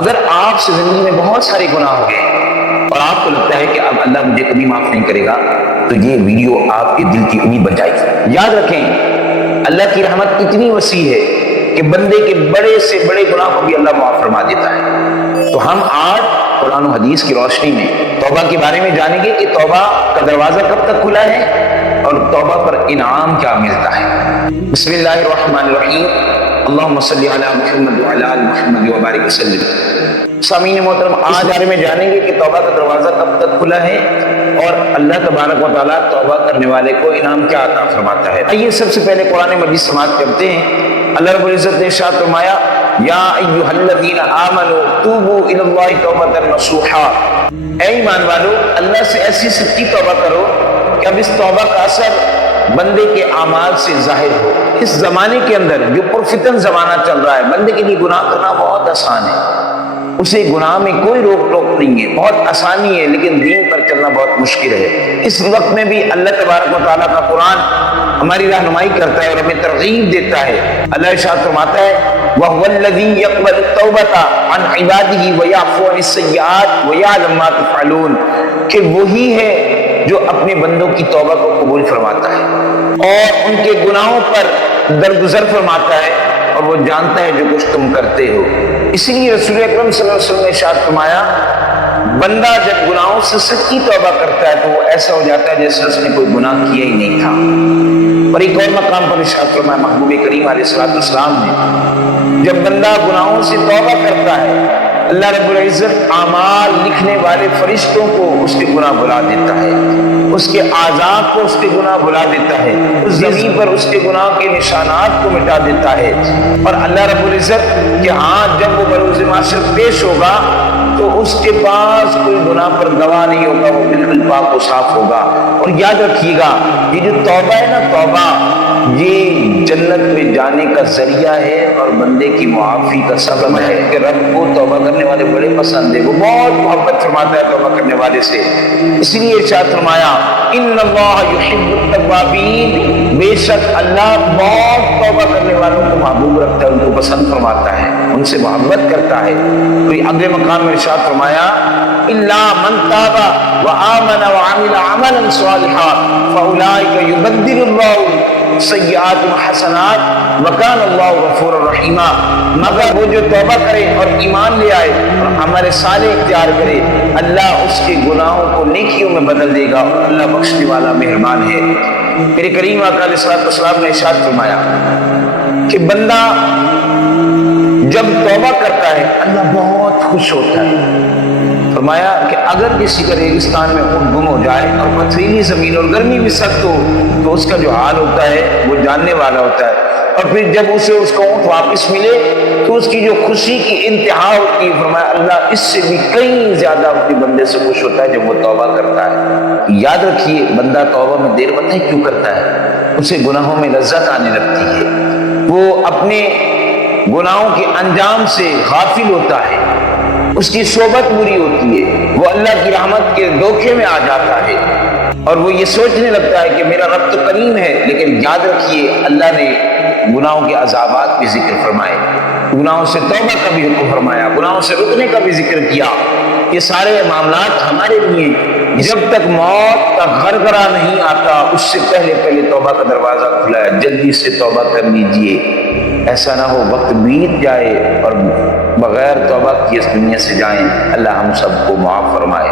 اگر آپ سے زندگی میں بہت سارے گناہ ہو گئے اور آپ کو لگتا ہے کہ اب اللہ مجھے کبھی معاف نہیں کرے گا، تو یہ ویڈیو آپ کے دل کی امید بن جائے گی۔ یاد رکھیں اللہ کی رحمت اتنی وسیع ہے کہ بندے کے بڑے سے بڑے گناہ کو بھی اللہ معاف فرما دیتا ہے۔ تو ہم آج قرآن و حدیث کی روشنی میں توبہ کے بارے میں جانیں گے کہ توبہ کا دروازہ کب تک کھلا ہے اور توبہ پر انعام کیا ملتا ہے۔ بسم اللہ الرحمن الرحیم، اللہم صلی علی محمد وعلی آل محمد وبارک وسلم۔ سامعین محترم، آج بارے میں جانیں گے کہ توبہ کا دروازہ کب تک کھلا ہے اور اللہ تبارک و تعالیٰ توبہ کرنے والے کو انعام کیا عطا فرماتا ہے۔ آئیے سب سے پہلے قرآن مجید سماعت کرتے ہیں۔ اللہ رب العزت نے ارشاد فرمایا، یا ایھا الذین آمنوا توبوا الی اللہ توبۃ نصوحا، اے ایمان والو اللہ سے ایسی سچی توبہ کرو کہ اب اس توبہ کا اثر بندے کے اعمال سے ظاہر ہو۔ اس زمانے کے اندر جو پرفتن زمانہ چل رہا ہے، بندے کے لیے گناہ کرنا بہت آسان ہے، اسے گناہ میں کوئی روک ٹوک نہیں ہے، بہت آسانی ہے، لیکن دین پر چلنا بہت مشکل ہے۔ اس وقت میں بھی اللہ تبارک و تعالیٰ کا قرآن ہماری رہنمائی کرتا ہے اور ہمیں ترغیب دیتا ہے۔ اللہ ارشاد فرماتا ہے، وَهُوَ الَّذِي يَقْبَلُ التَّوْبَةَ عَنْ عِبَادِهِ وَيَعْفُو عَنِ السَّيِّئَاتِ وَيَعْلَمُ مَا تَفْعَلُونَ، کہ وہی ہے جو اپنے بندوں کی توبہ کو قبول فرماتا ہے اور ان کے گناہوں پر درگزر فرماتا ہے، اور وہ جانتا ہے جو کچھ تم کرتے ہو۔ اسی لیے رسول اکرم صلی اللہ علیہ وسلم نے ارشاد فرمایا، بندہ جب گناہوں سے سچی توبہ کرتا ہے تو وہ ایسا ہو جاتا ہے جیسے اس نے کوئی گناہ کیا ہی نہیں تھا۔ اور ایک اور مقام پر ارشاد فرمایا محبوب کریم علیہ السلام نے، جب بندہ گناہوں سے توبہ کرتا ہے، اللہ رب العزت اعمال لکھنے والے فرشتوں کو اس کے گناہ بھلا دیتا ہے، اس کے اعضاء کو اس کے گناہ بھلا دیتا ہے، اس زمین پر اس کے گناہ کے نشانات کو مٹا دیتا ہے۔ اور اللہ رب العزت کہ ہاں جب وہ بروز محشر پیش ہوگا تو اس کے پاس کوئی گناہ پر گواہ نہیں ہوگا، وہ بالکل پاک و صاف ہوگا۔ اور یاد رکھیے گا، یہ جو توبہ ہے نا، توبہ یہ جنت میں جانے کا ذریعہ ہے اور بندے کی معافی کا سبب ہے کہ رب کو توبہ کرنے والے بڑے پسند ہے، وہ بہت محبت فرماتا ہے توبہ کرنے والے سے۔ اسی لیے ارشاد فرمایا، ان اللہ یحب التوابین، بے شک اللہ بہت توبہ کرنے والوں کو محبوب رکھتا ہے، ان کو پسند فرماتا ہے، ان سے محبت کرتا ہے۔ تو اگلے مقام میں ارشاد فرمایا، الا من تاب وآمن وعمل عملا صالحا فاولئک یبدل اللہ سیئات حسنات وکان اللہ غفورا رحیما، مگر وہ جو توبہ کرے اور ایمان لے آئے اور عمل صالح اختیار کرے، اللہ اس کے گناہوں کو نیکیوں میں بدل دے گا اور اللہ بخشنے والا مہربان ہے۔ میرے کریم آقا علیہ الصلوۃ والسلام نے ارشاد فرمایا کہ بندہ جب توبہ کرتا ہے اللہ بہت خوش ہوتا ہے۔ فرمایا کہ اگر کسی کا ریگستان میں اونٹ گم ہو جائے اور پتھریلی زمین اور گرمی بھی سخت ہو تو اس کا جو حال ہوتا ہے وہ جاننے والا ہوتا ہے، اور پھر جب اسے اس کا اونٹ واپس ملے تو اس کی جو خوشی کی انتہا ہوتی ہے، فرمایا اللہ اس سے بھی کئی زیادہ اپنے بندے سے خوش ہوتا ہے جب وہ توبہ کرتا ہے۔ یاد رکھیے، بندہ توبہ میں دیر پتہ کیوں کرتا ہے؟ اسے گناہوں میں لذت آنے لگتی ہے، وہ اپنے گناہوں کے انجام سے غافل ہوتا ہے، اس کی صحبت بری ہوتی ہے، وہ اللہ کی رحمت کے دھوکے میں آ جاتا ہے اور وہ یہ سوچنے لگتا ہے کہ میرا رب تو کریم ہے۔ لیکن یاد رکھیے، اللہ نے گناہوں کے عذابات بھی ذکر فرمائے، گناہوں سے توبہ کا بھی حکم فرمایا، گناہوں سے رکنے کا بھی ذکر کیا۔ یہ سارے معاملات ہمارے لیے جب تک موت کا گھرگھرا نہیں آتا اس سے پہلے پہلے توبہ کا دروازہ کھلا ہے، جلدی سے توبہ کر لیجئے، ایسا نہ ہو وقت بیت جائے اور بغیر توبہ کی اس دنیا سے جائیں۔ اللہ ہم سب کو معاف فرمائے۔